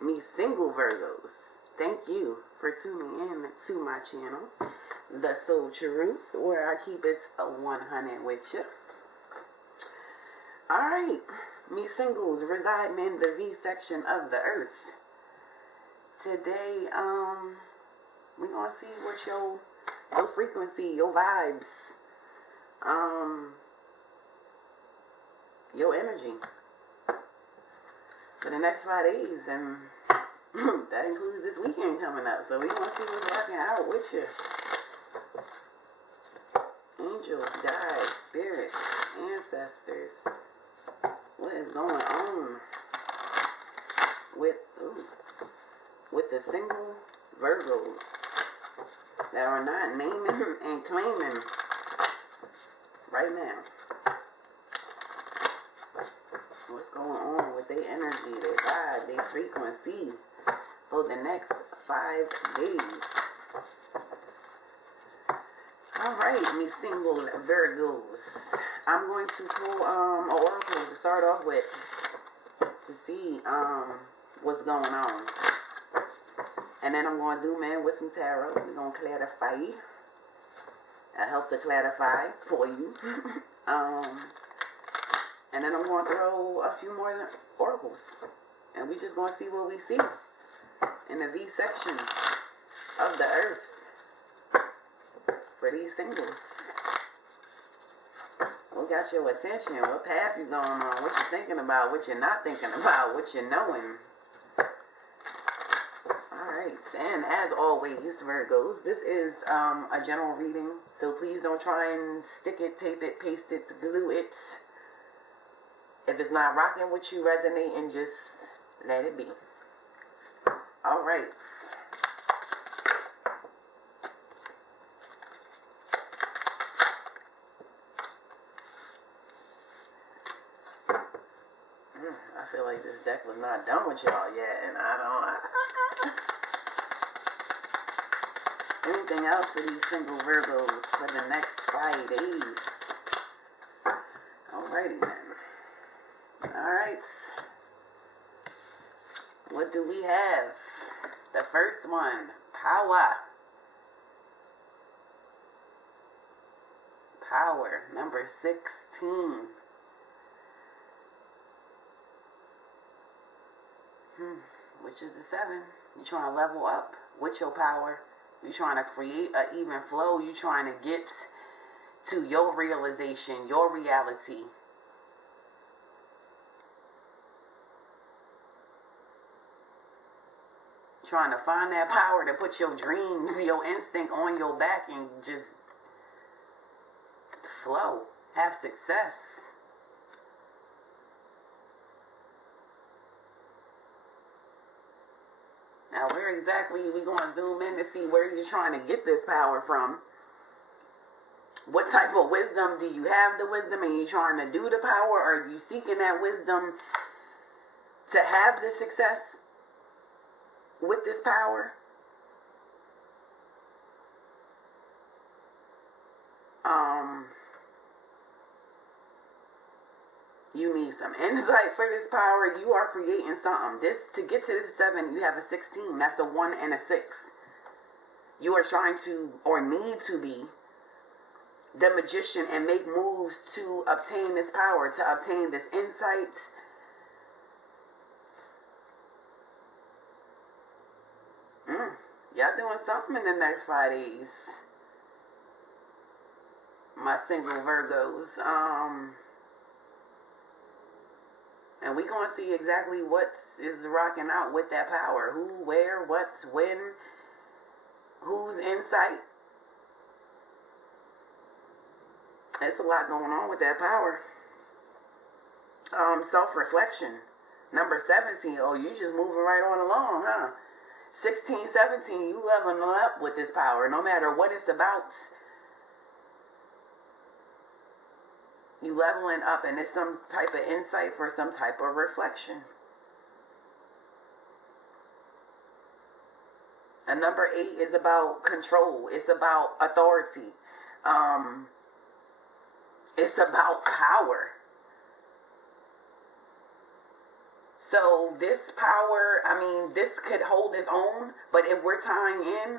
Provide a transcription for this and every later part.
me single Virgos, thank you for tuning in to my channel, The Soul Truth, where I keep it 100 with you. Alright, me singles residing in the V section of the earth. Today, we're gonna see what your frequency, your vibes, your energy for the next 5 days, and that includes this weekend coming up. So we're gonna see what's rocking out with you. Angels, guides, spirits, ancestors. What is going on with the single Virgos that are not naming and claiming right now? What's going on with their energy, their vibe, their frequency for the next 5 days? Alright, me single Virgos. I'm going to pull an oracle to start off with to see what's going on. And then I'm going to zoom in with some tarot. We're going to clarify. I help to clarify for you. And then I'm going to throw a few more oracles. And we're just going to see what we see in the V section of the earth for these singles. What got your attention? What path you going on? What you thinking about? What you're not thinking about? What you knowing? Alright, and as always, Virgos, this is a general reading, so please don't try and stick it, tape it, paste it, glue it. If it's not rocking with you, resonate, and just let it be. Alright. I feel like this deck was not done with y'all yet, and anything else for these single Virgos for the next 5 days? Alrighty then. Alright. What do we have? The first one, power. Power, number 16. Which is the 7. You're trying to level up with your power. You're trying to create an even flow. You're trying to get to your realization, your reality. Trying to find that power to put your dreams, your instinct on your back and just flow. Have success. Now, where exactly we're going to zoom in to see where you're trying to get this power from. What type of wisdom do you have the wisdom and you're trying to do the power? Or are you seeking that wisdom to have the success with this power? You need some insight for this power. You are creating something. To get to this 7, you have a 16. That's a 1 and a 6. You are trying to, or need to be, the magician and make moves to obtain this power, to obtain this insight. Y'all doing something in the next 5 days. My single Virgos. And we're going to see exactly what is rocking out with that power. Who, where, what, when, whose insight. There's a lot going on with that power. Self-reflection. Number 17. Oh, you just moving right on along, huh? 16, 17, you leveling up with this power. No matter what it's about. You leveling up, and it's some type of insight for some type of reflection. And number 8 is about control. It's about authority. It's about power. So this power, I mean, this could hold its own, but if we're tying in,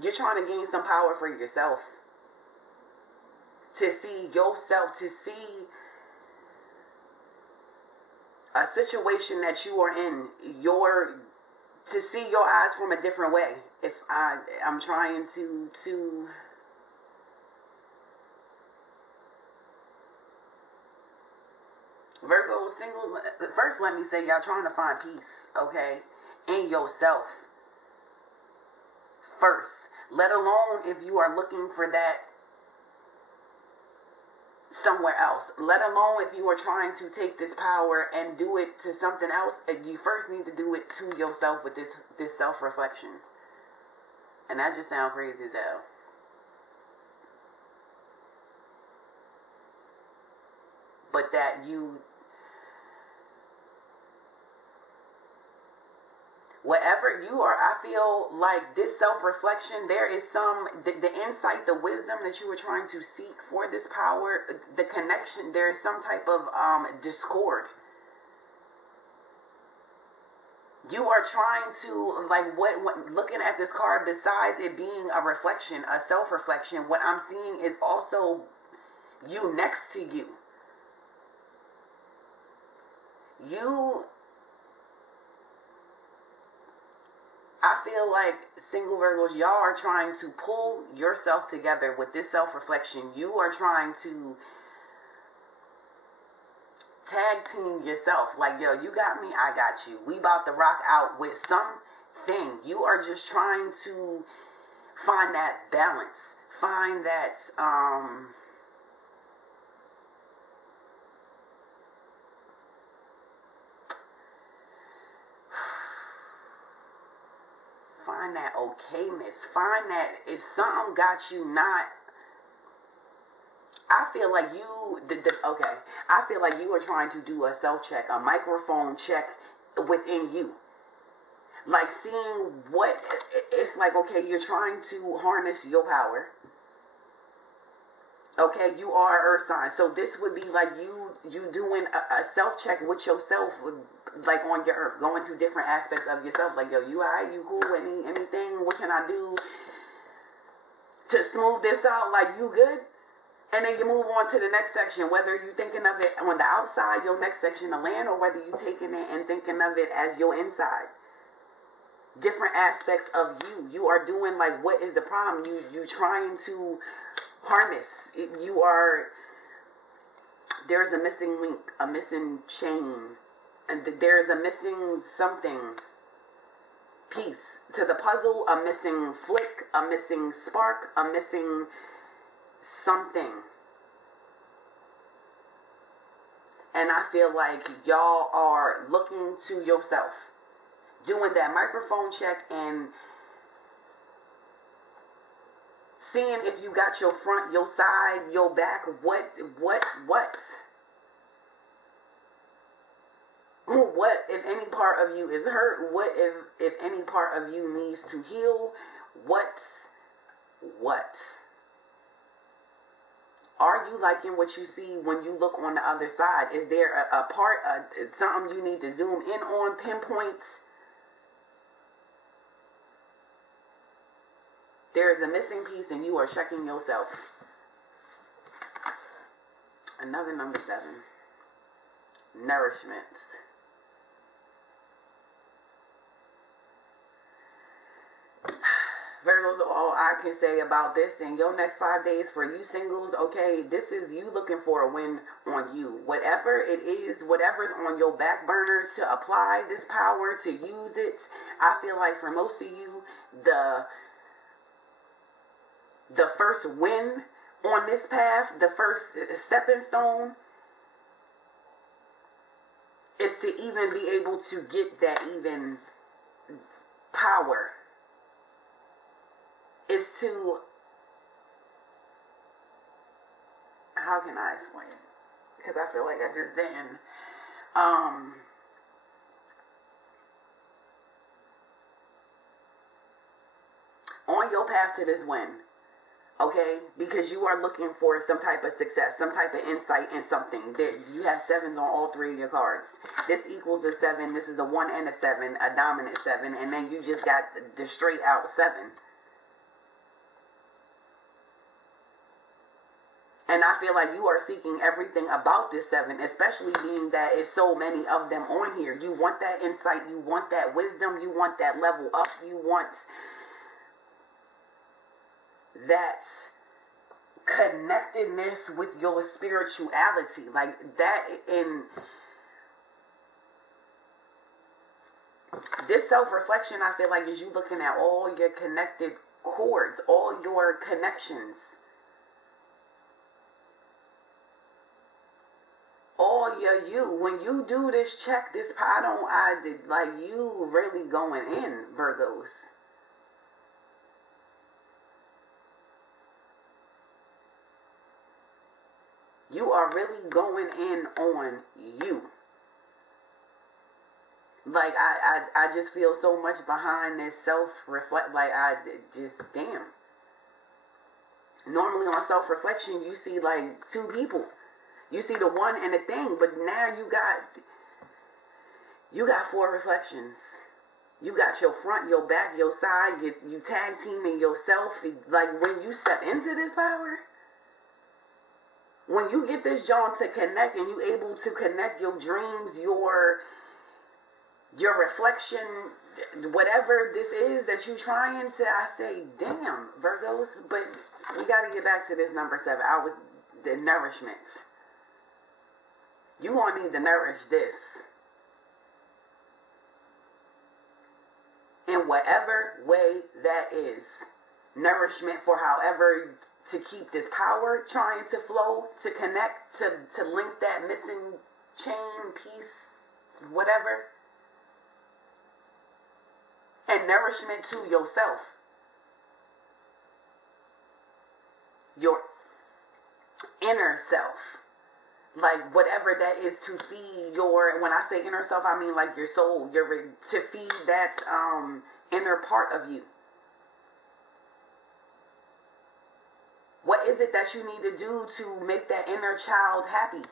you're trying to gain some power for yourself. To see yourself, to see a situation that you are in, to see your eyes from a different way. If I'm trying to Virgo single, first let me say y'all trying to find peace, okay, in yourself first, let alone if you are looking for that somewhere else, let alone if you are trying to take this power and do it to something else. You first need to do it to yourself with this self-reflection. And that just sounds crazy as hell. But that whatever you are, I feel like this self-reflection, there is the insight, the wisdom that you were trying to seek for this power, the connection, there is some type of discord. You are trying to, like, what looking at this card, besides it being a reflection, a self-reflection, what I'm seeing is also you next to you. I feel like single Virgos, y'all are trying to pull yourself together with this self-reflection. You are trying to tag team yourself. Like, yo, you got me, I got you. We about to rock out with something. You are just trying to find that balance. Find that, find that okayness. Find that if something got you not, I feel like I feel like you are trying to do a self-check, a microphone check within you. Like seeing what, it's like, okay, you're trying to harness your power. Okay, you are Earth sign. So this would be like you doing a self-check with yourself, like on your Earth, going to different aspects of yourself. Like, yo, you alright? You cool? Anything? What can I do to smooth this out? Like, you good? And then you move on to the next section, whether you're thinking of it on the outside, your next section of land, or whether you're taking it and thinking of it as your inside. Different aspects of you. You are doing, like, what is the problem? You trying to harness. There's a missing link, a missing chain, and there's a missing something piece to the puzzle, a missing flick, a missing spark, a missing something. And I feel like y'all are looking to yourself, doing that microphone check and seeing if you got your front, your side, your back, what if any part of you is hurt? What if any part of you needs to heal? What? Are you liking what you see when you look on the other side? Is there a part, something you need to zoom in on, pinpoints? There is a missing piece and you are checking yourself. Another number 7. Nourishment. Virgos, all I can say about this in your next 5 days for you singles, okay, this is you looking for a win on you. Whatever it is, whatever's on your back burner to apply this power, to use it, I feel like for most of you, the first win on this path, the first stepping stone, is to even be able to get that even power. Is to, how can I explain it? Because I feel like I just didn't. On your path to this win, Okay, because you are looking for some type of success, some type of insight in something. You have sevens on all three of your cards. This equals a 7. This is a 1 and a 7, a dominant 7, and then you just got the straight out 7. And I feel like you are seeking everything about this 7, especially being that it's so many of them on here. You want that insight, you want that wisdom, you want that level up, you want that connectedness with your spirituality, like that. In this self-reflection, I feel like is you looking at all your connected cords, all your connections, all your you. When you do this check, this like you really going in, Virgos. You are really going in on you. Like, I just feel so much behind this self-reflect. Like, damn. Normally on self-reflection, you see, like, 2 people. You see the one and the thing, but now you got 4 reflections. You got your front, your back, your side, you tag teaming yourself. Like, when you step into this power, when you get this John to connect and you able to connect your dreams, your reflection, whatever this is that you trying to, I say, damn, Virgos. But we got to get back to this number 7. The nourishment. You gonna need to nourish this in whatever way that is. Nourishment for however to keep this power trying to flow, to connect, to link that missing chain, piece, whatever. And nourishment to yourself. Your inner self. Like, whatever that is, to feed your, when I say inner self, I mean like your soul, to feed that inner part of you. What is it that you need to do to make that inner child happy?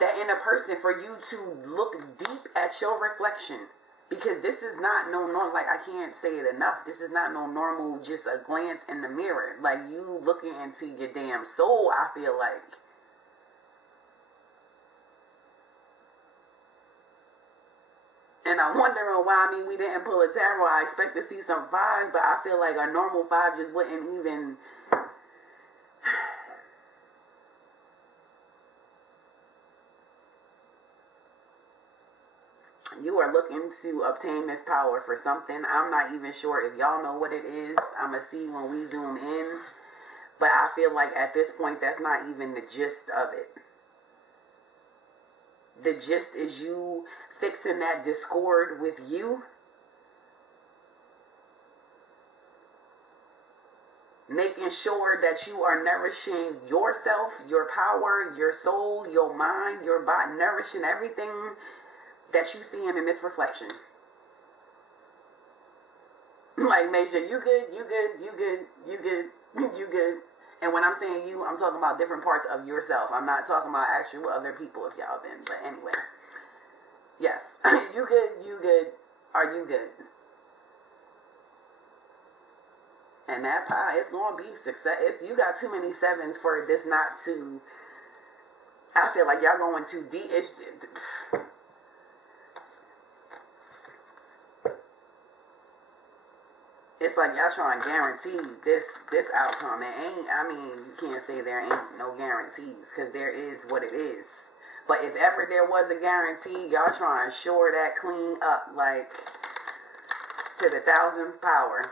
That inner person, for you to look deep at your reflection. Because this is not like, I can't say it enough. This is not no normal, just a glance in the mirror. Like, you looking into your damn soul, I feel like. And I'm wondering why, we didn't pull a tarot. I expect to see some 5s, but I feel like a normal 5 just wouldn't even... You are looking to obtain this power for something. I'm not even sure if y'all know what it is. I'm going to see when we zoom in. But I feel like at this point, that's not even the gist of it. The gist is you fixing that discord with you. Making sure that you are nourishing yourself, your power, your soul, your mind, your body, nourishing everything that you seeing in this reflection. Like, make sure you good, you good, you good, you good, you good. And when I'm saying you, I'm talking about different parts of yourself. I'm not talking about actual other people if y'all been. But anyway. Yes. You good, you good. Are you good? And that pie is going to be success. You got too many 7s for this not to... I feel like y'all going too deep. It's like y'all trying to guarantee this outcome. It ain't, you can't say there ain't no guarantees, because there is what it is. But if ever there was a guarantee, y'all trying to shore that clean up, like, to the 1,000th power.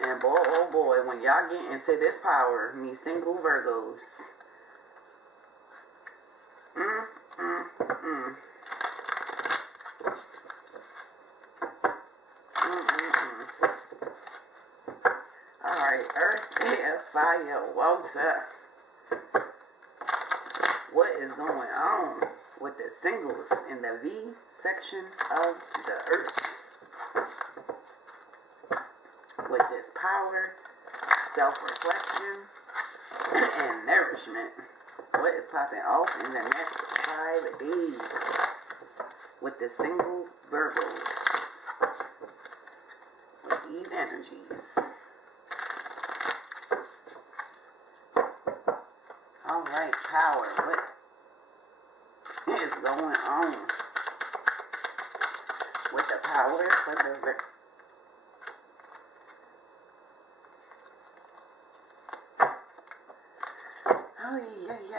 And boy, oh boy, when y'all get into this power, me single Virgos. Alright, Earth, Air, Fire, Water. What is going on with the singles in the V section of the Earth? with this power, self-reflection, and nourishment. What is popping off in the next 5 days with the single Virgo? With these energies. Alright, power. What is going on with the power for the Virgo? Oh, yeah.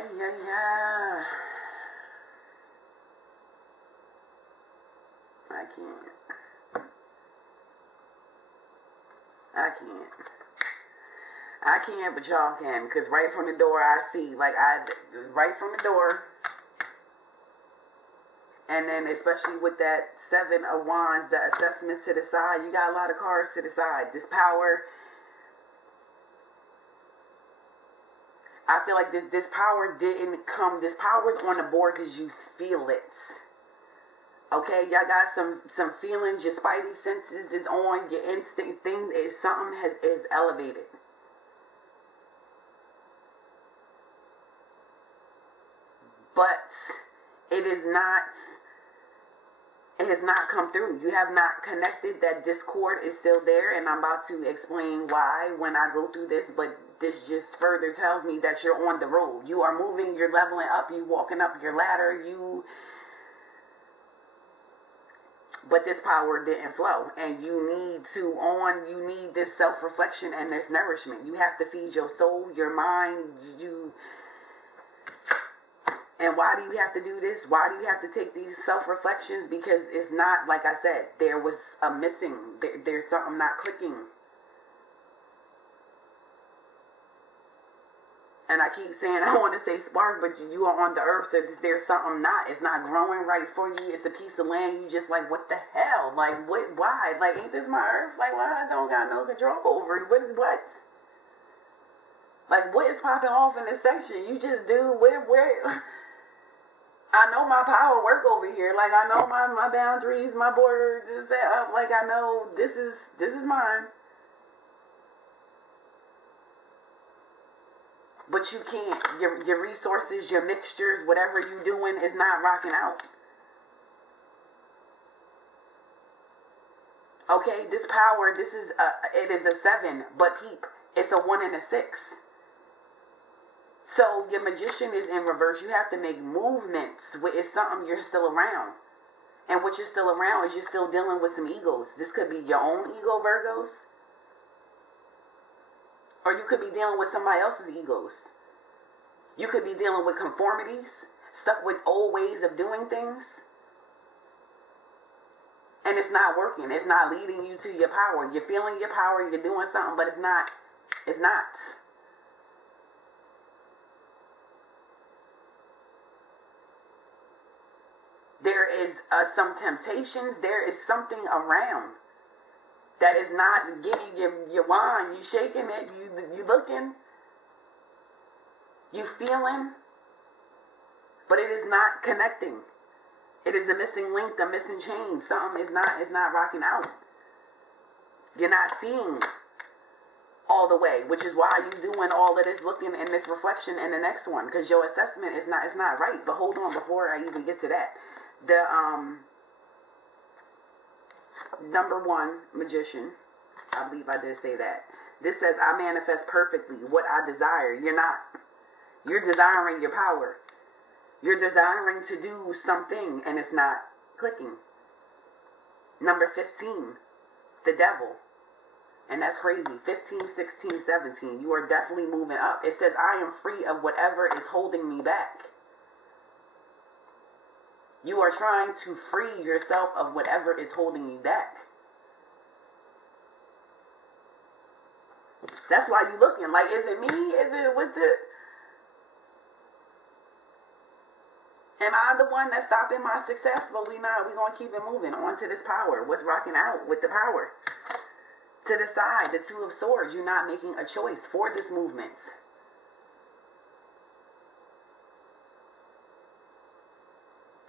I can't, but y'all can, because right from the door I see, right from the door, and then especially with that 7 of Wands, the assessments to the side, you got a lot of cards to the side. This power, I feel like this power didn't come, this power is on the board because you feel it. Okay, y'all got some feelings, your spidey senses is on, your instinct thing is something is elevated. But it has not come through. You have not connected. That discord is still there, and I'm about to explain why when I go through this, but this just further tells me that you're on the road. You are moving, you're leveling up, you walking up your ladder, but this power didn't flow, and you need this self-reflection and this nourishment. You have to feed your soul, your mind, and why do you have to do this? Why do you have to take these self-reflections? Because it's not, like I said, there was a missing, there's something not clicking. And I keep saying, I want to say spark, but you are on the earth, so there's something it's not growing right for you. It's a piece of land, you just like, what the hell? Like, what, why? Like, ain't this my earth? Like, why I don't got no control over it? What? Like, what is popping off in this section? You just do, where? I know my power work over here. Like, I know my boundaries, my border is set up. Like, I know this is mine. But you can't. Your resources, your mixtures, whatever you're doing is not rocking out. Okay, this power, it is a 7, but peep, it's a 1 and a 6. So your magician is in reverse. You have to make movements. It's something you're still around. And what you're still around is you're still dealing with some egos. This could be your own ego, Virgos. Or you could be dealing with somebody else's egos. You could be dealing with conformities, stuck with old ways of doing things. And it's not working. It's not leading you to your power. You're feeling your power. You're doing something, but it's not. There is some temptations. There is something around that is not getting your wand. You shaking it. You looking. You feeling. But it is not connecting. It is a missing link, a missing chain. Something is not rocking out. You're not seeing all the way, which is why you're doing all of this looking and this reflection in the next one, because your assessment is not right. But hold on, before I even get to that, the number 1 magician, I believe I did say that. This says, I manifest perfectly what I desire. You're not. You're desiring your power. You're desiring to do something, and it's not clicking. Number 15, the devil. And that's crazy. 15, 16, 17. You are definitely moving up. It says, I am free of whatever is holding me back. You are trying to free yourself of whatever is holding you back. That's why you're looking. Like, is it me? Is it with the... Am I the one that's stopping my success? But we're not. We're going to keep it moving on to this power. What's rocking out with the power? To the side, the 2 of Swords. You're not making a choice for this movement.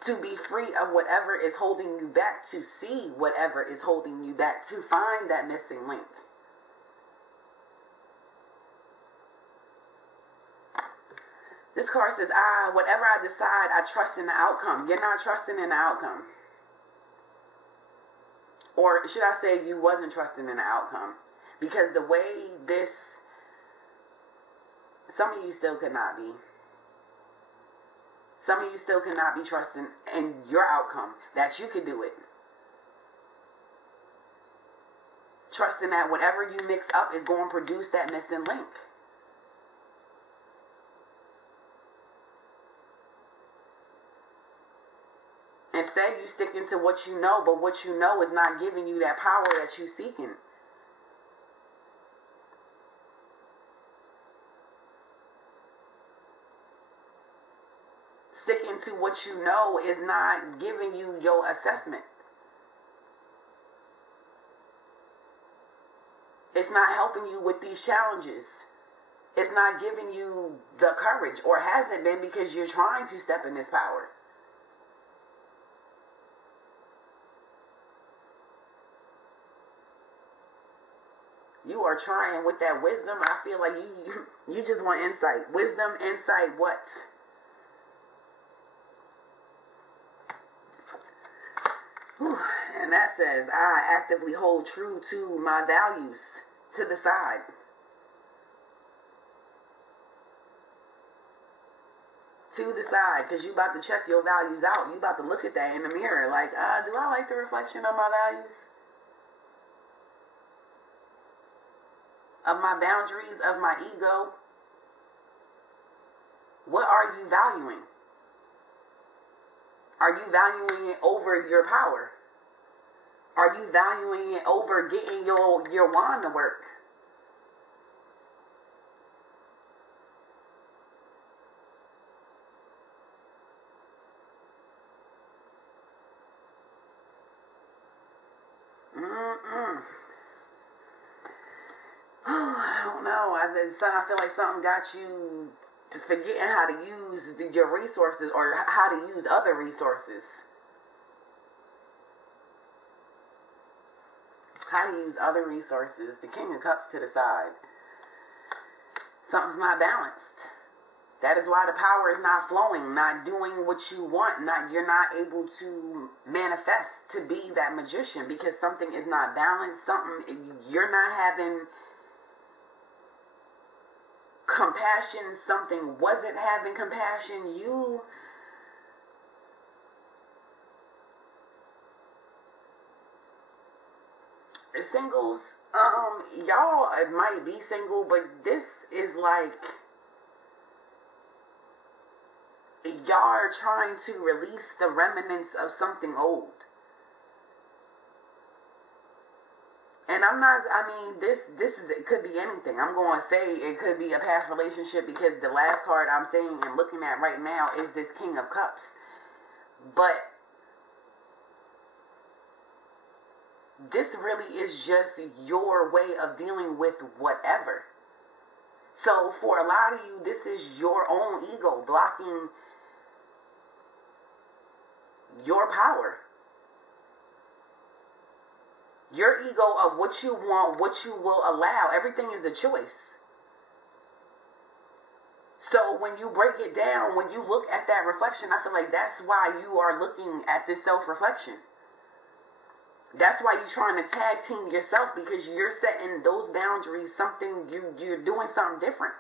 To be free of whatever is holding you back. To see whatever is holding you back. To find that missing link. This card says, whatever I decide, I trust in the outcome. You're not trusting in the outcome. Or should I say you wasn't trusting in the outcome? Because the way this, some of you still could not be. Some of you still could not be trusting in your outcome, that you could do it. Trusting that whatever you mix up is going to produce that missing link. Instead, you sticking to what you know, but what you know is not giving you that power that you're seeking. Sticking to what you know is not giving you your assessment. It's not helping you with these challenges. It's not giving you the courage, or hasn't been, because you're trying to step in this power. You are trying with that wisdom. I feel like you just want insight. Wisdom, insight, what? Whew. And that says, I actively hold true to my values to the side. To the side, because you about to check your values out. You about to look at that in the mirror. Like, do I like the reflection of my values? Of my boundaries, of my ego? What are you valuing? Are you valuing it over your power? Are you valuing it over getting your wand to work? I don't know. I feel like something got you to forgetting how to use your resources, or how to use other resources. How to use other resources. The King of Cups to the side. Something's not balanced. That is why the power is not flowing, not doing what you want. You're not able to manifest to be that magician, because something is not balanced. You're not having compassion. Something wasn't having compassion. Singles, y'all might be single, but this is like y'all are trying to release the remnants of something old. And it could be anything. I'm going to say it could be a past relationship, because the last card I'm saying and looking at right now is this King of Cups. But this really is just your way of dealing with whatever. So for a lot of you, this is your own ego blocking your power. Your ego of what you want, what you will allow. Everything is a choice. So when you break it down, when you look at that reflection, I feel like that's why you are looking at this self-reflection. That's why you're trying to tag team yourself, because you're setting those boundaries, you're doing something different.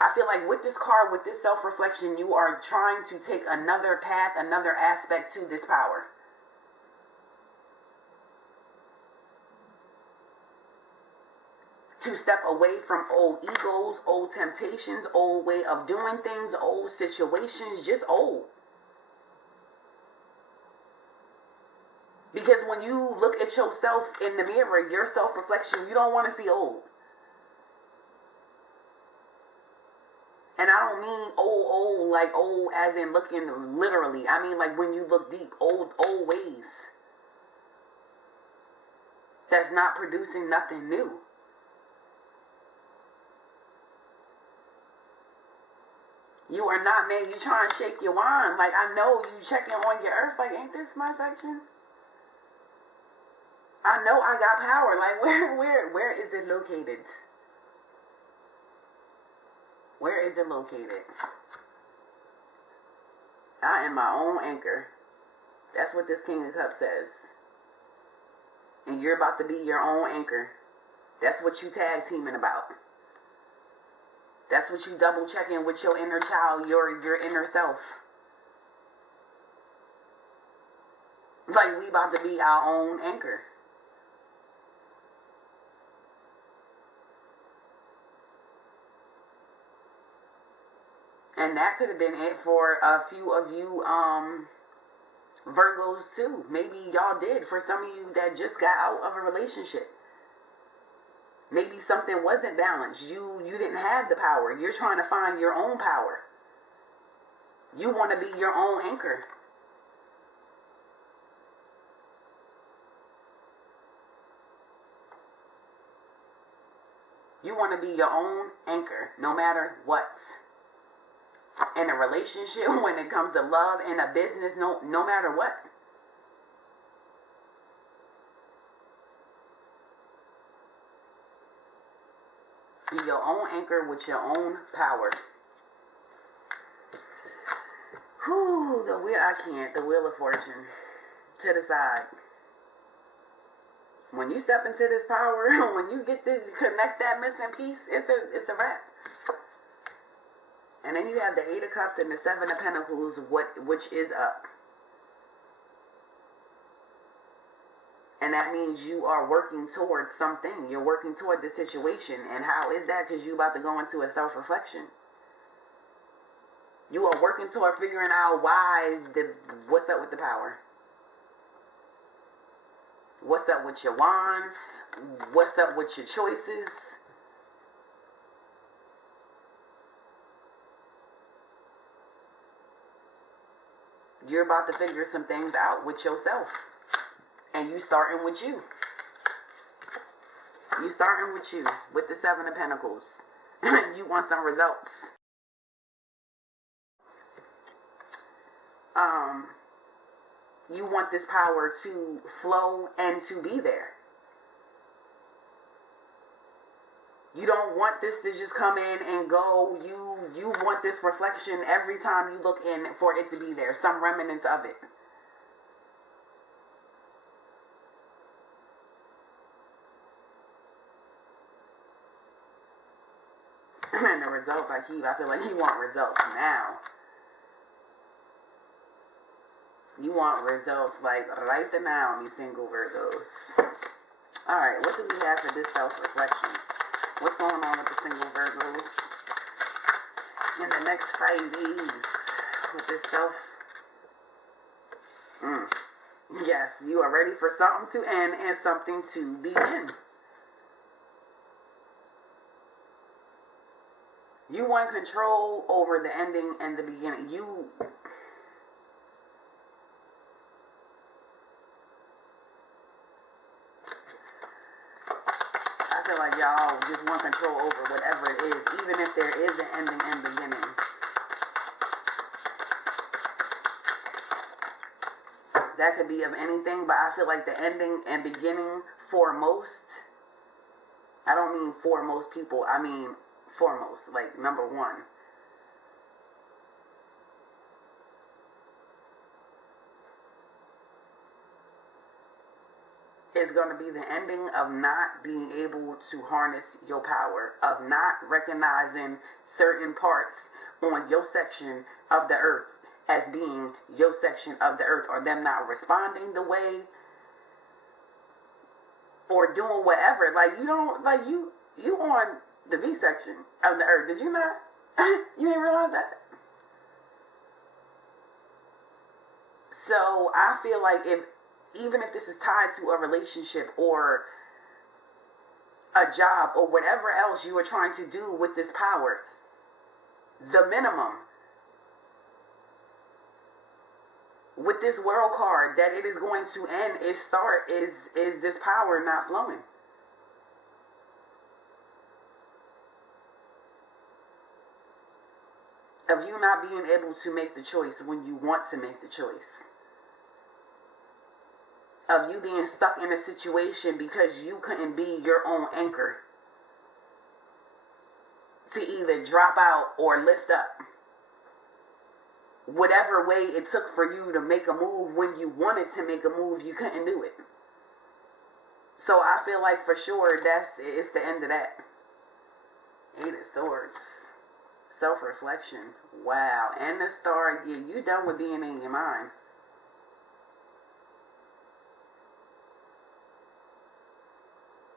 I feel like with this card, with this self-reflection, you are trying to take another path, another aspect to this power. To step away from old egos, old temptations, old way of doing things, old situations, just old. Because when you look at yourself in the mirror, your self-reflection, you don't want to see old. And I don't mean old, like old as in looking literally. I mean like when you look deep, old ways. That's not producing nothing new. You are not, man, you trying to shake your wand. Like, I know you checking on your earth, like, ain't this my section? I know I got power. Like, where is it located? Where is it located? I am my own anchor. That's what this King of Cups says. And you're about to be your own anchor. That's what you tag teaming about. That's what you double checking with your inner child, your inner self. Like we about to be our own anchor. And that could have been it for a few of you Virgos too. Maybe y'all did. For some of you that just got out of a relationship. Maybe something wasn't balanced. You didn't have the power. You're trying to find your own power. You want to be your own anchor. You want to be your own anchor, no matter what. In a relationship, when it comes to love, in a business, no matter what. Be your own anchor with your own power. Whew, the wheel, I can't. The Wheel of Fortune. To the side. When you step into this power, when you get to connect that missing piece, it's a wrap. And then you have the Eight of Cups and the Seven of Pentacles, which is up. And that means you are working towards something. You're working toward the situation. And how is that? Because you're about to go into a self-reflection. You are working toward figuring out what's up with the power. What's up with your wand? What's up with your choices? You're about to figure some things out with yourself. And you starting with you. You starting with you. With the Seven of Pentacles. You want some results. You want this power to flow and to be there. You don't want this to just come in and go. You want this reflection every time you look in for it to be there. Some remnants of it. And the results I feel like you want results now. You want results like right now, me single Virgos. Alright, what do we have for this self-reflection? What's going on with the single Virgos in the next 5 days with this self? Yes, you are ready for something to end and something to begin. You want control over the ending and the beginning. I feel like y'all just want control over whatever it is, even if there is an ending and beginning. That could be of anything, but I feel like the ending and beginning for most, I don't mean for most people, I mean foremost, like number one. Is going to be the ending of not being able to harness your power, of not recognizing certain parts on your section of the earth as being your section of the earth, or them not responding the way or doing whatever. Like you don't, like you on the V section of the earth. Did you not? You didn't realize that? So I feel like even if this is tied to a relationship or a job or whatever else you are trying to do with this power, the minimum with this world card that it is going to end is this power not flowing. Of you not being able to make the choice when you want to make the choice. Of you being stuck in a situation because you couldn't be your own anchor. to either drop out or lift up. Whatever way it took for you to make a move when you wanted to make a move, you couldn't do it. So I feel like for sure it's the end of that. 8 of Swords. Self-reflection. Wow. And the Star. Yeah, you done with being in your mind.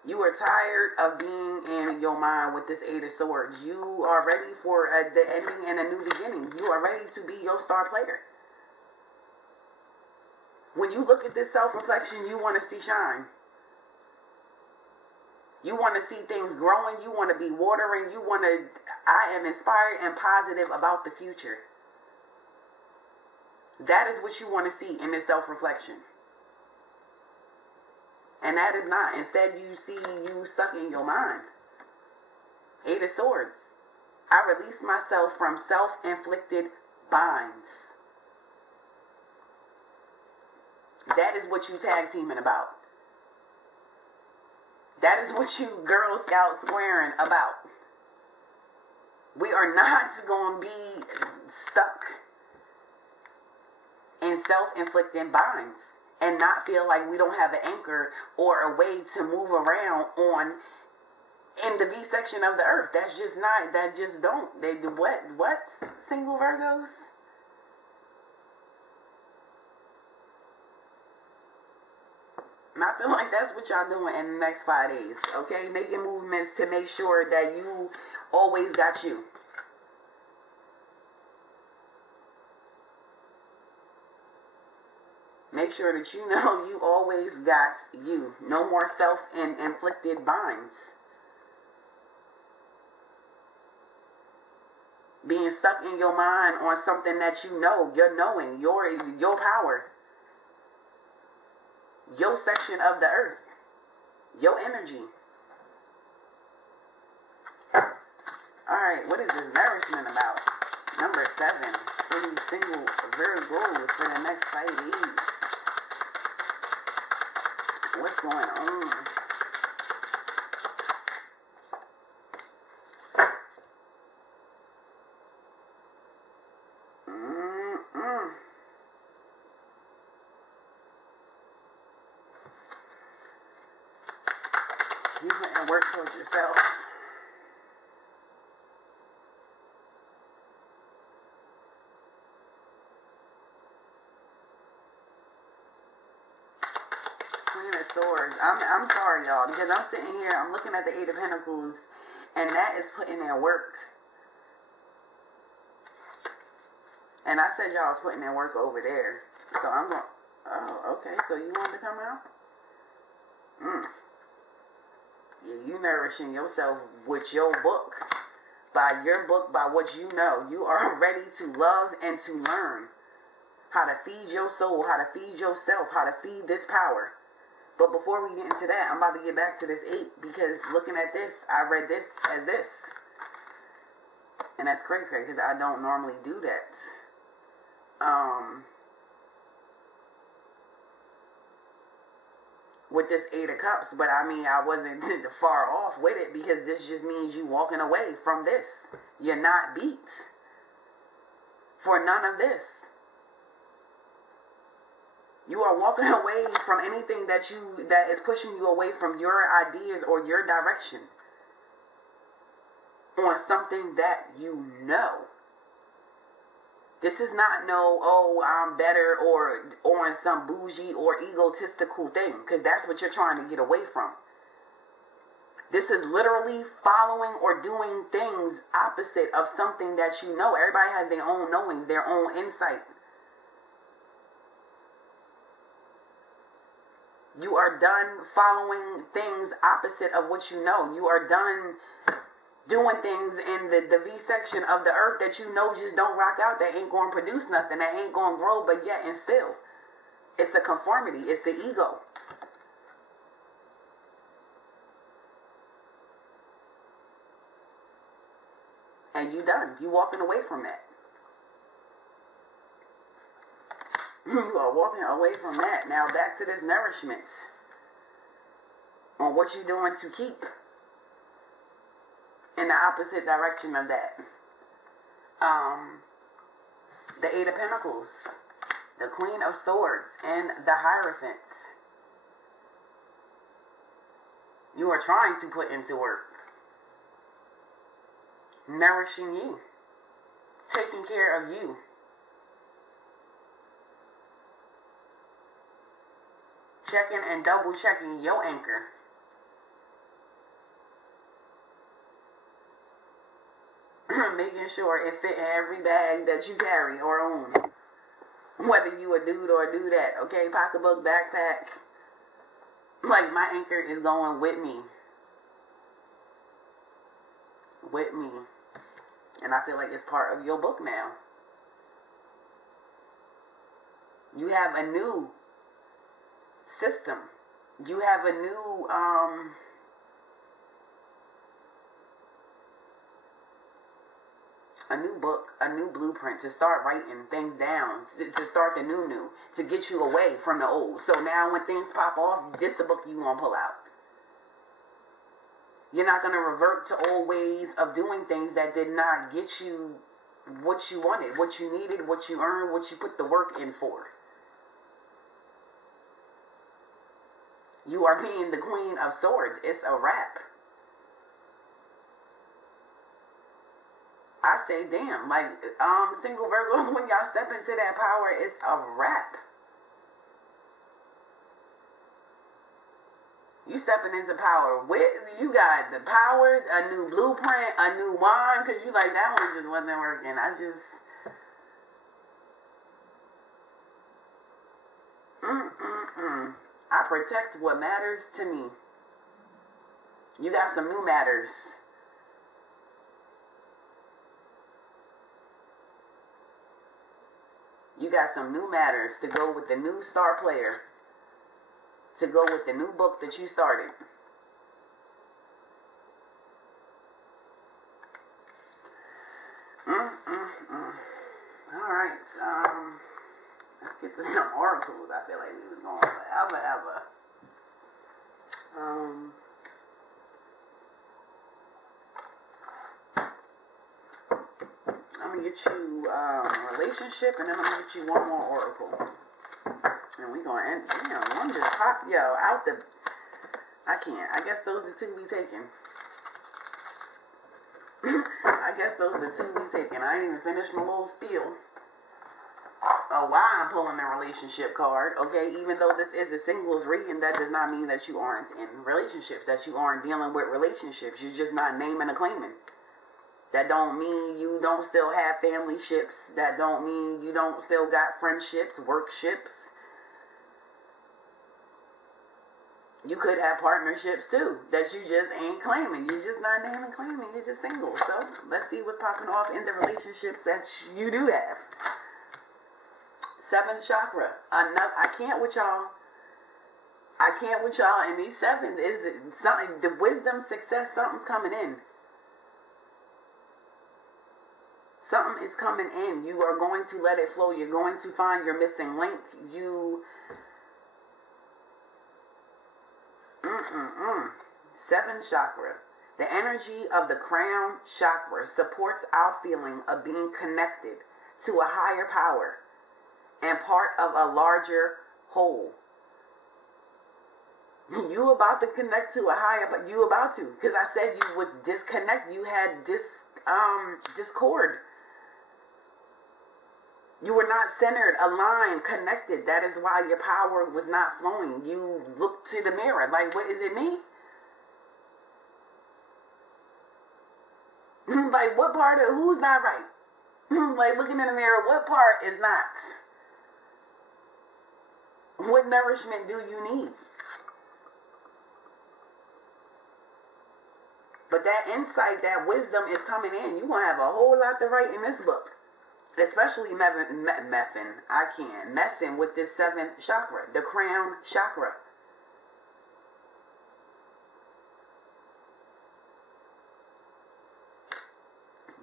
You are tired of being in your mind with this 8 of Swords. You are ready for the ending and a new beginning. You are ready to be your star player. When you look at this self-reflection, you want to see shine. You want to see things growing. You want to be watering. I am inspired and positive about the future. That is what you want to see in this self-reflection. And that is not. Instead, you see you stuck in your mind. 8 of Swords. I release myself from self-inflicted binds. That is what you tag teaming about. That is what you Girl Scout squaring about. We are not going to be stuck in self-inflicted binds and not feel like we don't have an anchor or a way to move around on in the V section of the earth. That's just not, that just don't. They do what? Single Virgos? And I feel like that's what y'all doing in the next 5 days, okay? Making movements to make sure that you always got you. Make sure that you know you always got you. No more self-inflicted binds. Being stuck in your mind on something that you know, your knowing, your power. Your section of the earth. Your energy. Alright, what is this nourishment about? Number 7. For these single Virgos for the next 5 days. What's going on? You putting work towards yourself. Queen of Swords. I'm sorry, y'all, because I'm sitting here, I'm looking at the 8 of Pentacles, and that is putting in work. And I said y'all was putting in work over there. So I'm going, oh, okay, so you wanted to come out? Yeah, you nourishing yourself with your book. By your book, by what you know. You are ready to love and to learn how to feed your soul, how to feed yourself, how to feed this power. But before we get into that, I'm about to get back to this 8, because looking at this, I read this as this. And that's crazy because I don't normally do that. With this 8 of Cups, but I mean, I wasn't far off with it, because this just means you walking away from this. You're not beat for none of this. You are walking away from anything that is pushing you away from your ideas or your direction on something that you know. This is not oh, I'm better or on some bougie or egotistical thing, because that's what you're trying to get away from. This is literally following or doing things opposite of something that you know. Everybody has their own knowings, their own insight. You are done following things opposite of what you know. You are done doing things in the V section of the earth that you know just don't rock out, that ain't going to produce nothing, that ain't going to grow, but yet and still. It's a conformity. It's the ego. And you done. You walking away from that. You are walking away from that. Now back to this nourishment. On what you're doing to keep in the opposite direction of that. The Eight of Pentacles, the Queen of Swords, and the Hierophant. You are trying to put into work. Nourishing you. Taking care of you. Checking and double checking your anchor. Making sure it fit in every bag that you carry or own. Whether you a dude or do that, okay? Pocketbook, backpack. Like, my anchor is going with me. With me. And I feel like it's part of your book now. You have a new system. You have a new, a new book, a new blueprint to start writing things down, to start the new, to get you away from the old. So now when things pop off, this the book you gonna pull out. You're not gonna revert to old ways of doing things that did not get you what you wanted, what you needed, what you earned, what you put the work in for. You are being the Queen of Swords. It's a wrap. I say, damn, like, single Virgos, when y'all step into that power, it's a wrap. You stepping into power. You got the power, a new blueprint, a new wand, because you like, that one just wasn't working. I protect what matters to me. You got some new matters. You got some new matters to go with the new star player. To go with the new book that you started. Alright, let's get to some oracles. I feel like we was going forever. I'm going to get you a relationship, and then I'm going to get you one more oracle. And we going to end, one just pop, out the, I can't. I guess those are two we taking. I guess those are the two we taking. I ain't even finished my little spiel. Why I'm pulling the relationship card, okay? Even though this is a singles reading, that does not mean that you aren't in relationships, that you aren't dealing with relationships. You're just not naming and claiming. That don't mean you don't still have family ships. That don't mean you don't still got friendships, work ships. You could have partnerships too that you just ain't claiming. You're just not naming claiming. You're just single. So let's see what's popping off in the relationships that you do have. 7th chakra. I can't with y'all. I can't with y'all. And these sevens is something. The wisdom, success, something's coming in. Something is coming in. You are going to let it flow. You're going to find your missing link. You. 7th chakra. The energy of the crown chakra supports our feeling of being connected to a higher power and part of a larger whole. You about to connect to a higher, but you about to, because I said you was disconnect. You had discord. You were not centered, aligned, connected. That is why your power was not flowing. You looked to the mirror like, what is it, me? Like, what part of, who's not right? Like, looking in the mirror, what part is not? What nourishment do you need? But that insight, that wisdom is coming in. You're going to have a whole lot to write in this book. Especially messing with this 7th chakra, the crown chakra.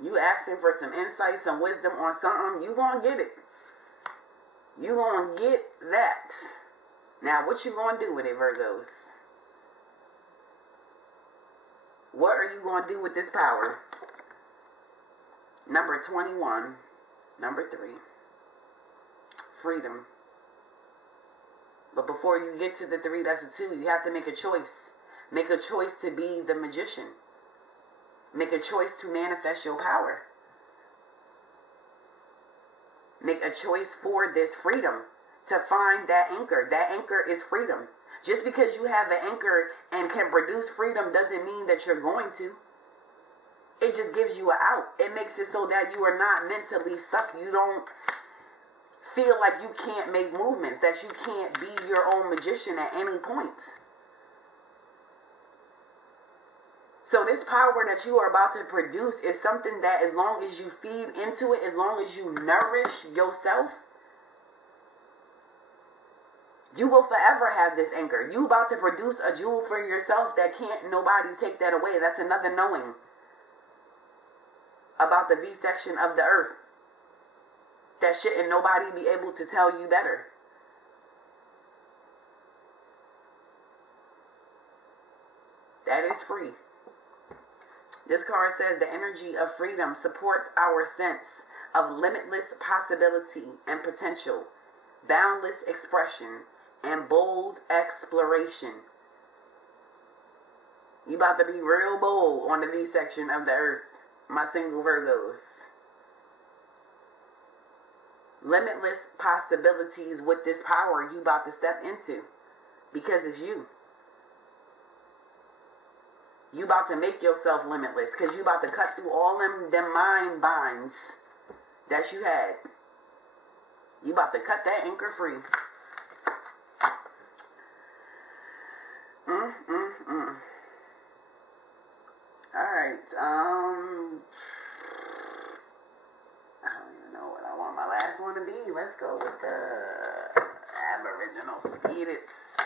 You asking for some insight, some wisdom on something, you gonna get it. You gonna get that. Now, what you gonna do with it, Virgos? What are you going to do with this power? Number 21. Number 3. Freedom. But before you get to the 3, that's a 2. You have to make a choice. Make a choice to be the magician. Make a choice to manifest your power. Make a choice for this freedom. To find that anchor. That anchor is freedom. Just because you have an anchor and can produce freedom doesn't mean that you're going to. It just gives you an out. It makes it so that you are not mentally stuck. You don't feel like you can't make movements, that you can't be your own magician at any point. So this power that you are about to produce is something that as long as you feed into it, as long as you nourish yourself, you will forever have this anchor. You about to produce a jewel for yourself that can't nobody take that away. That's another knowing about the V-section of the earth. That shouldn't nobody be able to tell you better. That is free. This card says the energy of freedom supports our sense of limitless possibility and potential, boundless expression, and bold exploration. You about to be real bold on the V-section of the earth, my single Virgos. Limitless possibilities with this power you about to step into, because it's you. You about to make yourself limitless, because you about to cut through all them mind binds that you had. You about to cut that anchor free. Alright, I don't even know what I want my last one to be. Let's go with the Aboriginal Spirits.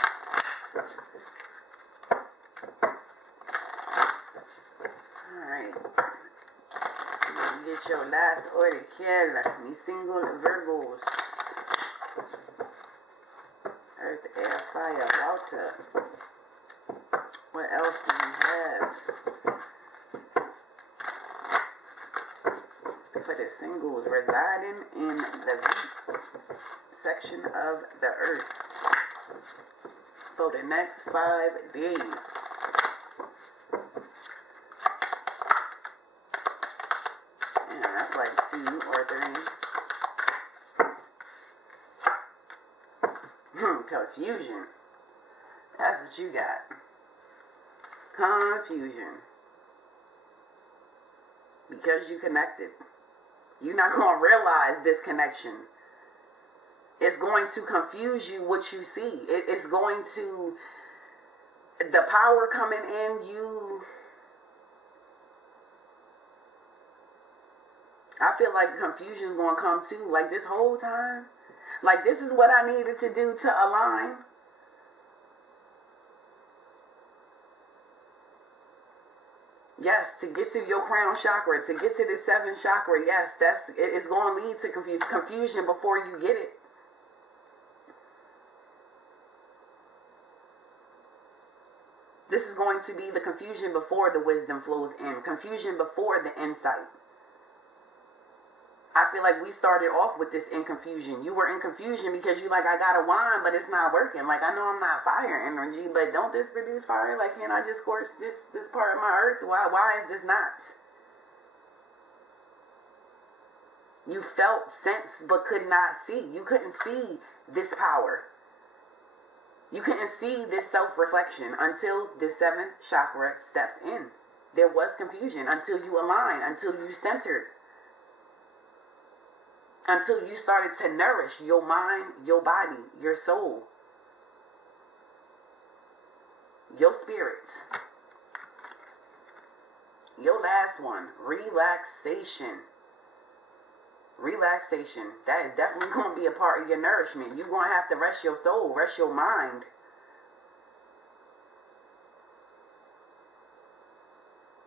Alright. Get your last order, kill. Me single Virgos. Earth, air, fire, water. What else do we have? For the singles residing in the section of the earth for the next 5 days. And that's like 2 or 3. Confusion. That's what you got. Confusion. Because you connected. You're not going to realize this connection. It's going to confuse you what you see. It's going to, the power coming in, I feel like confusion is going to come too. Like this whole time. Like this is what I needed to do to align. Yes, to get to your crown chakra, to get to the 7th chakra, yes, it's going to lead to confusion before you get it. This is going to be the confusion before the wisdom flows in, confusion before the insight. I feel like we started off with this in confusion. You were in confusion because you like, I got a wand, but it's not working. Like, I know I'm not fire energy, but don't this produce fire? Like, can't I just scorch this part of my earth? Why is this not? You felt sense, but could not see. You couldn't see this power. You couldn't see this self-reflection until the 7th chakra stepped in. There was confusion until you aligned, until you centered. Until you started to nourish your mind, your body, your soul, your spirit. Your last one, relaxation. Relaxation. That is definitely going to be a part of your nourishment. You're going to have to rest your soul, rest your mind.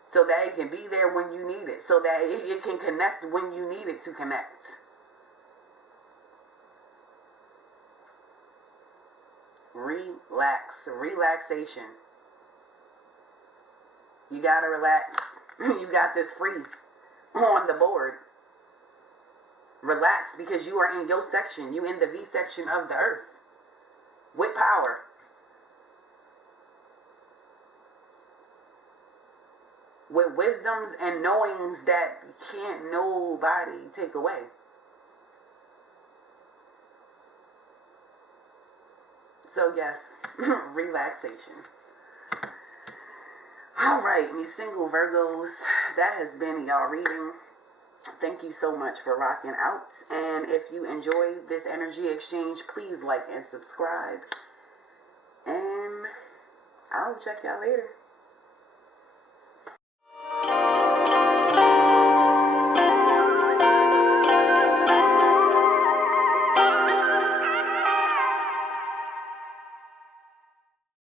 So that it can be there when you need it. So that it can connect when you need it to connect. Relaxation. You gotta relax. You got this free on the board. Relax, because you are in your section. You in the V section of the earth with power. With wisdoms and knowings that can't nobody take away. So yes, relaxation. Alright, me single Virgos, that has been y'all reading. Thank you so much for rocking out. And if you enjoyed this energy exchange, please like and subscribe. And I'll check y'all later.